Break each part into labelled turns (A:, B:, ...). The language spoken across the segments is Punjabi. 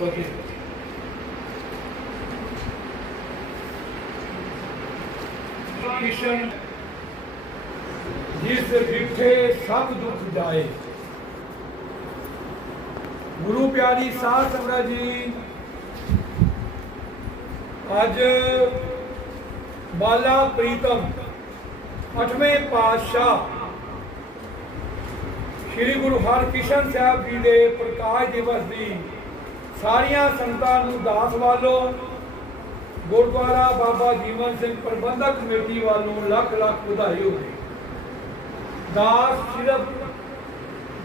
A: ਫਤਿਹ ਕਿਸ਼ਨ ਜਿਸ ਵਿਖੇ ਸਭ ਦੁੱਖ ਜਾਏ। ਗੁਰੂ ਪਿਆਰੀ ਸਾਧ ਸੰਗਤ ਜੀ, ਅੱਜ ਬਾਲਾ ਪ੍ਰੀਤਮ ਅਠਵੇਂ ਪਾਤਸ਼ਾਹ ਸ੍ਰੀ ਗੁਰੂ ਹਰਕ੍ਰਿਸ਼ਨ ਸਾਹਿਬ ਜੀ ਦੇ ਪ੍ਰਕਾਸ਼ ਦਿਵਸ ਦੀ ਸਾਰੀਆਂ ਸੰਗਤਾਂ ਨੂੰ ਦਾਸ ਵੱਲੋਂ ਗੁਰਦੁਆਰਾ ਬਾਬਾ ਜੀਵਨ ਸਿੰਘ ਪ੍ਰਬੰਧਕ ਕਮੇਟੀ ਵੱਲੋਂ ਲੱਖ ਲੱਖ ਵਧਾਈ ਹੋਵੇ। ਦਾਸ ਸਿਰਫ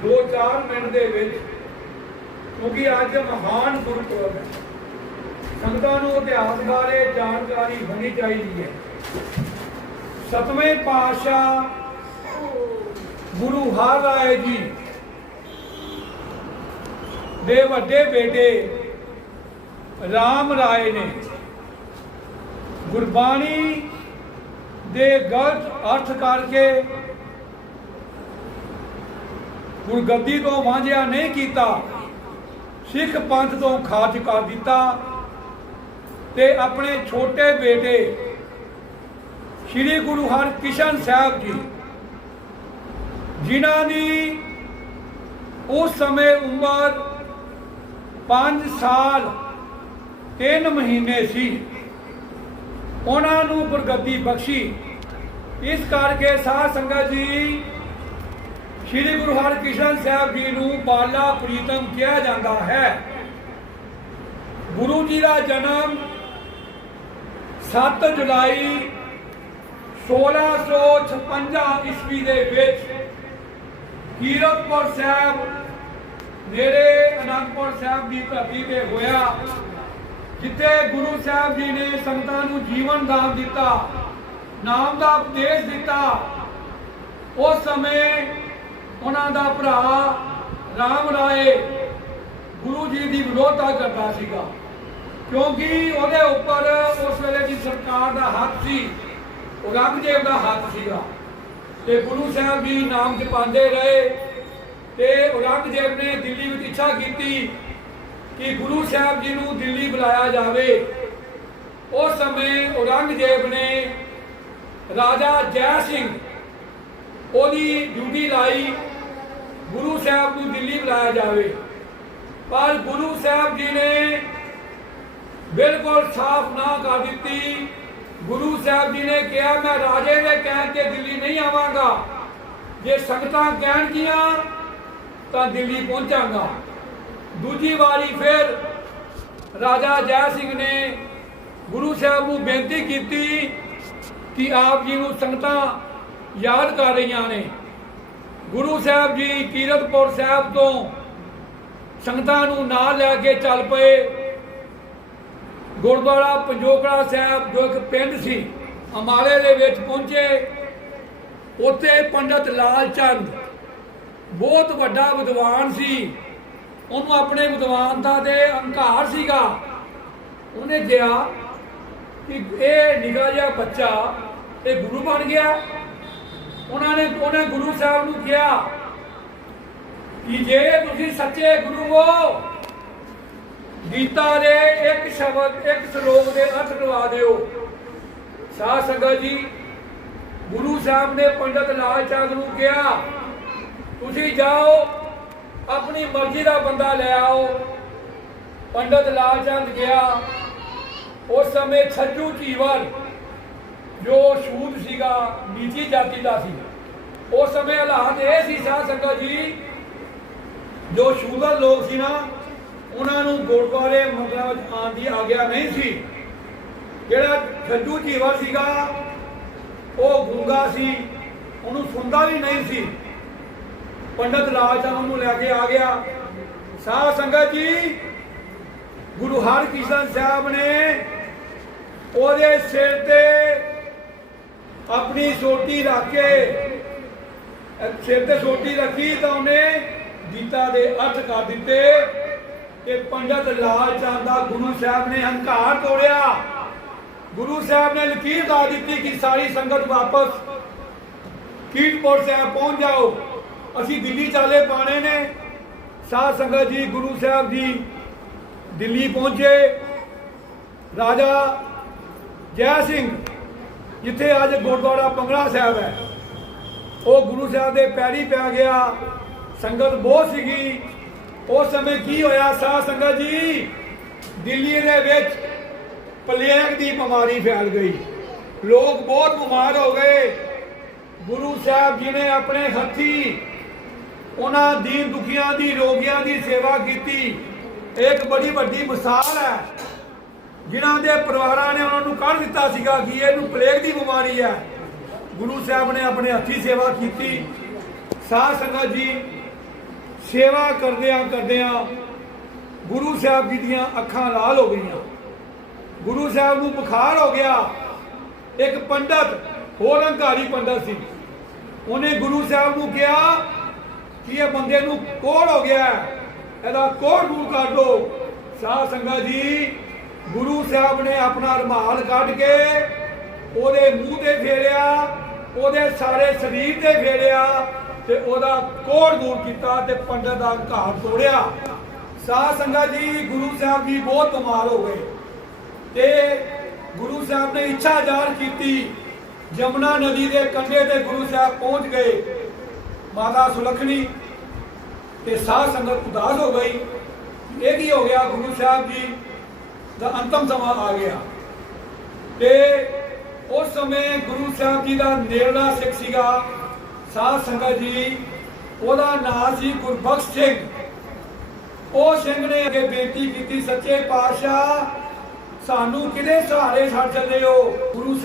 A: 2-4 ਮਿੰਟ ਦੇ ਵਿੱਚ, ਕਿਉਂਕਿ ਅੱਜ ਮਹਾਨ ਗੁਰਪੁਰਬ ਹੈ। ਸੰਗਤਾਂ ਨੂੰ ਇਤਿਹਾਸ ਬਾਰੇ ਜਾਣਕਾਰੀ ਹੋਣੀ ਚਾਹੀਦੀ ਹੈ। ਸਤਵੇਂ ਪਾਤਸ਼ਾਹ ਗੁਰੂ ਹਰ ਰਾਏ ਜੀ ਦੇ ਵੱਡੇ ਬੇਟੇ ਰਾਮ ਰਾਏ ਨੇ ਗੁਰਬਾਣੀ ਦੇ ਗਲਤ ਅਰਥ ਕਰਕੇ ਗੁਰਗੱਦੀ ਤੋਂ ਵਾਂਝਿਆ ਨਹੀਂ ਕੀਤਾ, ਸਿੱਖ ਪੰਥ ਤੋਂ ਖਾਰਜ ਕਰ ਦਿੱਤਾ ਤੇ ਆਪਣੇ ਛੋਟੇ ਬੇਟੇ ਸ੍ਰੀ ਗੁਰੂ ਹਰਕ੍ਰਿਸ਼ਨ ਸਾਹਿਬ ਜੀ, ਜਿਨ੍ਹਾਂ ਦੀ ਉਸ ਸਮੇਂ ਉਮਰ 5 ਸਾਲ 3 ਮਹੀਨੇ ਸੀ। ਉਹਨਾਂ ਨੂੰ ਗੁਰਗੱਦੀ ਬਖਸ਼ੀ। ਇਸ ਕਰਕੇ ਸਾਧ ਸੰਗਤ ਜੀ, ਸ੍ਰੀ ਗੁਰੂ ਹਰਕ੍ਰਿਸ਼ਨ ਸਾਹਿਬ ਜੀ ਨੂੰ ਬਾਲਾ ਪ੍ਰੀਤਮ ਕਿਹਾ ਜਾਂਦਾ ਹੈ। ਗੁਰੂ ਜੀ ਦਾ ਜਨਮ 7 ਜੁਲਾਈ 1656 ਈਸਵੀ ਦੇ ਵਿੱਚ ਕੀਰਤਪੁਰ ਸਾਹਿਬ ਮੇਰੇ ਅਨੰਦਪੁਰ ਸਾਹਿਬ ਦੀ ਧਰਤੀ ਤੇ ਹੋਇਆ, ਜਿੱਥੇ ਗੁਰੂ ਸਾਹਿਬ ਜੀ ਨੇ ਸੰਗਤਾਂ ਨੂੰ ਜੀਵਨ ਦਾਨ ਦਿੱਤਾ, ਨਾਮ ਦਾ ਉਪਦੇਸ਼ ਦਿੱਤਾ, ਉਸ ਸਮੇਂ ਉਹਨਾਂ ਦਾ ਭਰਾ ਰਾਮ ਰਾਏ ਗੁਰੂ ਜੀ ਦੀ ਵਿਰੋਧਤਾ ਕਰਦਾ ਸੀਗਾ। ਕਿਉਂਕਿ ਉਹਦੇ ਉੱਪਰ ਉਸ ਵੇਲੇ ਦੀ ਸਰਕਾਰ ਦਾ ਹੱਥ ਸੀ, ਔਰੰਗਜ਼ੇਬ ਦਾ ਹੱਥ ਸੀਗਾ। ਤੇ ਗੁਰੂ ਸਾਹਿਬ ਜੀ ਨਾਮ ਜਪਾਉਂਦੇ ਰਹੇ ਤੇ ਔਰੰਗਜ਼ੇਬ ਨੇ ਦਿੱਲੀ ਵਿੱਚ ਇੱਛਾ ਕੀਤੀ ਕਿ ਗੁਰੂ ਸਾਹਿਬ ਜੀ ਨੂੰ ਦਿੱਲੀ ਬੁਲਾਇਆ ਜਾਵੇ। ਉਸ ਸਮੇਂ ਔਰੰਗਜ਼ੇਬ ਨੇ ਰਾਜਾ ਜੈ ਸਿੰਘ ਉਹਦੀ ਡਿਊਟੀ ਲਾਈ ਗੁਰੂ ਸਾਹਿਬ ਨੂੰ ਦਿੱਲੀ ਬੁਲਾਇਆ ਜਾਵੇ। ਪਰ ਗੁਰੂ ਸਾਹਿਬ ਜੀ ਨੇ ਬਿਲਕੁਲ ਸਾਫ਼ ਨਾ ਕਰ ਦਿੱਤੀ। ਗੁਰੂ ਸਾਹਿਬ ਜੀ ਨੇ ਕਿਹਾ, ਮੈਂ ਰਾਜੇ ਦੇ ਕਹਿਣ ਤੇ ਦਿੱਲੀ ਨਹੀਂ ਆਵਾਂਗਾ। ਜੇ ਸੰਗਤਾਂ ਕਹਿਣਗੀਆਂ ਤਾਂ ਦਿੱਲੀ ਪਹੁੰਚਾਂਗਾ। ਦੂਜੀ ਵਾਰੀ ਫਿਰ ਰਾਜਾ ਜੈ ਸਿੰਘ ਨੇ ਗੁਰੂ ਸਾਹਿਬ ਨੂੰ ਬੇਨਤੀ ਕੀਤੀ ਕਿ ਆਪ ਜੀ ਨੂੰ ਸੰਗਤਾਂ ਯਾਦ ਕਰ ਰਹੀਆਂ ਨੇ। ਗੁਰੂ ਸਾਹਿਬ ਜੀ ਕੀਰਤਪੁਰ ਸਾਹਿਬ ਤੋਂ ਸੰਗਤਾਂ ਨੂੰ ਨਾਲ ਲੈ ਕੇ ਚੱਲ ਪਏ। ਗੁਰਦੁਆਰਾ ਪੰਜੋਕੜਾ ਸਾਹਿਬ, ਜੋ ਇੱਕ ਪਿੰਡ ਸੀ ਅਮਾਲੇ ਦੇ ਵਿੱਚ ਪਹੁੰਚੇ। ਉੱਥੇ ਪੰਡਤ ਲਾਲ ਚੰਦ ਬਹੁਤ ਵੱਡਾ ਵਿਦਵਾਨ ਸੀ। ਉਹਨੂੰ ਆਪਣੇ ਵਿਦਵਾਨਤਾ ਦੇ ਅਹੰਕਾਰ ਸੀਗਾ। ਉਹਨੇ ਕਿਹਾ ਕਿ ਇਹ ਨਿਗਾਹ ਜਿਹਾ ਬੱਚਾ ਇਹ ਗੁਰੂ ਬਣ ਗਿਆ। ਉਹਨਾਂ ਨੇ, ਉਹਨੇ ਗੁਰੂ ਸਾਹਿਬ ਨੂੰ ਕਿਹਾ ਕਿ ਜੇ ਤੁਸੀਂ ਸੱਚੇ ਗੁਰੂ ਹੋ, ਗੀਤਾ ਦੇ ਇੱਕ ਸ਼ਬਦ, ਇੱਕ ਸ਼ਲੋਕ ਦੇ ਅਰਥ ਲਵਾ ਦਿਓ। ਸਾਧ ਸੰਗਤ ਜੀ, ਗੁਰੂ ਸਾਹਿਬ ਨੇ ਪੰਡਤ ਲਾਲ ਚੰਦ ਨੂੰ ਕਿਹਾ ਤੁਸੀਂ ਜਾਓ, ਆਪਣੀ ਮਰਜ਼ੀ ਦਾ ਬੰਦਾ ਲੈ ਆਓ। ਪੰਡਤ ਲਾਲ ਚੰਦ ਗਿਆ। ਉਸ ਸਮੇਂ ਛੱਜੂ ਚੀਵਰ ਜੋ ਸ਼ੂਦ ਸੀਗਾ, ਨੀਚੀ ਜਾਤੀ ਦਾ ਸੀ। ਉਸ ਸਮੇਂ ਹਾਲਾਤ ਇਹ ਸੀ, ਸਾਧ ਸੰਗਤ ਜੀ, ਜੋ ਸ਼ੂਦਰ ਲੋਕ ਸੀ ਨਾ, ਉਹਨਾਂ ਨੂੰ ਗੁਰਦੁਆਰੇ ਮੰਦਰਾਂ ਵਿੱਚ ਆਉਣ ਦੀ ਆਗਿਆ ਨਹੀਂ ਸੀ। ਜਿਹੜਾ ਛੱਜੂ ਚੀਵਰ ਸੀਗਾ, ਉਹ ਗੁੰਗਾ ਸੀ, ਉਹਨੂੰ ਸੁਣਦਾ ਵੀ ਨਹੀਂ ਸੀ। ਪੰਡਤ ਲਾਲ ਚੰਦ ਨੂੰ ਲੈ ਕੇ ਆ ਗਿਆ। ਸਾਧ ਸੰਗਤ ਜੀ, ਗੁਰੂ ਹਰਕ੍ਰਿਸ਼ਨ ਸਾਹਿਬ ਨੇ ਉਹਦੇ ਸਿਰ ਤੇ ਆਪਣੀ ਸੋਟੀ ਰੱਖ ਕੇ, ਸਿਰ ਤੇ ਸੋਟੀ ਰੱਖੀ ਤਾਂ ਉਹਨੇ ਗੀਤਾ ਦੇ ਅਰਥ ਕਰ ਦਿੱਤੇ ਕਿ ਪੰਡਤ ਲਾਲ ਚੰਦ ਦਾ ਗੁਰੂ ਸਾਹਿਬ ਨੇ ਹੰਕਾਰ ਤੋੜਿਆ। ਗੁਰੂ ਸਾਹਿਬ ਨੇ ਲਕੀਰ ਲਾ ਦਿੱਤੀ ਕਿ ਸਾਰੀ ਸੰਗਤ ਵਾਪਸ ਕੀਰਤਪੁਰ ਸਾਹਿਬ ਪਹੁੰਚ ਜਾਓ। ਅਸੀਂ ਦਿੱਲੀ ਚਾਲੇ ਪਾਣੇ ਨੇ। ਸਾਧ ਸੰਗਤ ਜੀ, ਗੁਰੂ ਸਾਹਿਬ ਜੀ, ਦਿੱਲੀ ਪਹੁੰਚੇ। ਰਾਜਾ ਜੈ ਸਿੰਘ, ਜਿੱਥੇ ਅੱਜ ਗੁਰਦੁਆਰਾ ਪੰਗੜਾ ਸਾਹਿਬ ਹੈ, ਉਹ ਗੁਰੂ ਸਾਹਿਬ ਦੇ ਪੈਰੀ ਪੈ ਗਿਆ। ਸੰਗਤ ਬਹੁਤ ਸੀਗੀ। ਉਸ ਸਮੇਂ ਕੀ ਹੋਇਆ ਸਾਧ ਸੰਗਤ ਜੀ? ਦਿੱਲੀ ਦੇ ਵਿੱਚ ਪਲੇਗ ਦੀ ਬਿਮਾਰੀ ਫੈਲ ਗਈ। ਲੋਕ ਬਹੁਤ ਬਿਮਾਰ ਹੋ ਗਏ। ਗੁਰੂ ਸਾਹਿਬ ਜੀ ਨੇ ਆਪਣੇ ਹੱਥੀ ਉਹਨਾਂ ਦੀਨ ਦੁਖੀਆਂ ਦੀ, ਰੋਗੀਆਂ ਦੀ ਸੇਵਾ ਕੀਤੀ। ਇੱਕ ਬੜੀ ਵੱਡੀ ਮਿਸਾਲ ਹੈ। ਜਿਨ੍ਹਾਂ ਦੇ ਪਰਿਵਾਰਾਂ ਨੇ ਉਹਨਾਂ ਨੂੰ ਕੱਢ ਦਿੱਤਾ ਸੀਗਾ ਕਿ ਇਹਨੂੰ ਪਲੇਗ ਦੀ ਬਿਮਾਰੀ ਹੈ। ਗੁਰੂ ਸਾਹਿਬ ਨੇ ਆਪਣੇ ਹੱਥੀ ਸੇਵਾ ਕੀਤੀ। ਸਾਧ ਸੰਗਤ ਜੀ, ਸੇਵਾ ਕਰਦਿਆਂ ਕਰਦਿਆਂ ਗੁਰੂ ਸਾਹਿਬ ਜੀ ਦੀਆਂ ਅੱਖਾਂ ਲਾਲ ਹੋ ਗਈਆਂ। ਗੁਰੂ ਸਾਹਿਬ ਨੂੰ ਬੁਖਾਰ ਹੋ ਗਿਆ। ਇੱਕ ਪੰਡਤ, ਹੋਰ ਹੰਕਾਰੀ ਪੰਡਤ ਸੀ। ਉਹਨੇ ਗੁਰੂ ਸਾਹਿਬ ਨੂੰ ਕਿਹਾ ਕਿ ਇਹ ਬੰਦੇ ਨੂੰ ਕੋੜ ਹੋ ਗਿਆ? ਇਹਦਾ ਕੋੜ ਦੂਰ ਕਰ ਦਿਓ ਸਾਧ ਸੰਗਤ ਜੀ, ਗੁਰੂ ਸਾਹਿਬ ਨੇ ਆਪਣਾ ਰੁਮਾਲ ਕੱਢ ਕੇ ਉਹਦੇ ਮੂੰਹ ਤੇ ਫੇਰਿਆ, ਉਹਦੇ ਸਾਰੇ ਸਰੀਰ ਤੇ ਫੇਰਿਆ ਤੇ ਉਹਦਾ ਕੋੜ ਦੂਰ ਕੀਤਾ ਤੇ ਪੰਡਤ ਦਾ ਘਾਟ ਤੋੜਿਆ। ਸਾਧ ਸੰਗਤ ਜੀ, ਗੁਰੂ ਸਾਹਿਬ ਜੀ ਬਹੁਤ ਬਿਮਾਰ ਹੋ ਗਏ ਤੇ ਗੁਰੂ ਸਾਹਿਬ ਨੇ ਇੱਛਾ ਜ਼ਾਹਰ ਕੀਤੀ। ਜਮਨਾ ਨਦੀ ਦੇ ਕੰਢੇ ਤੇ ਗੁਰੂ ਸਾਹਿਬ ਪਹੁੰਚ ਗਏ। ਮਾਤਾ ਸੁਲਖਣੀ ਤੇ ਸਾਧ ਸੰਗਤ ਉਦਾਸ ਹੋ ਗਈ। ਇਹ ਕੀ ਹੋ ਗਿਆ? ਗੁਰੂ ਸਾਹਿਬ ਜੀ ਦਾ ਅੰਤਮ ਸਮਾਂ ਆ ਗਿਆ। ਤੇ ਉਸ ਸਮੇਂ ਗੁਰੂ ਸਾਹਿਬ ਜੀ ਦਾ ਨੇੜਲਾ ਸਿੱਖ ਸੀਗਾ, ਸਾਧ ਸੰਗਤ ਜੀ, ਉਹਦਾ ਨਾਮ ਸੀ ਗੁਰਬਖਸ਼ ਸਿੰਘ। ਉਹ ਸਿੰਘ ਨੇ ਅੱਗੇ ਬੇਨਤੀ ਕੀਤੀ, ਸੱਚੇ ਪਾਤਸ਼ਾਹ, ਸਾਨੂੰ ਕਿਹਦੇ ਸਹਾਰੇ ਛੱਡ ਚੱਲੇ ਹੋ? ਗੁਰੂ ਸਾਹਿਬ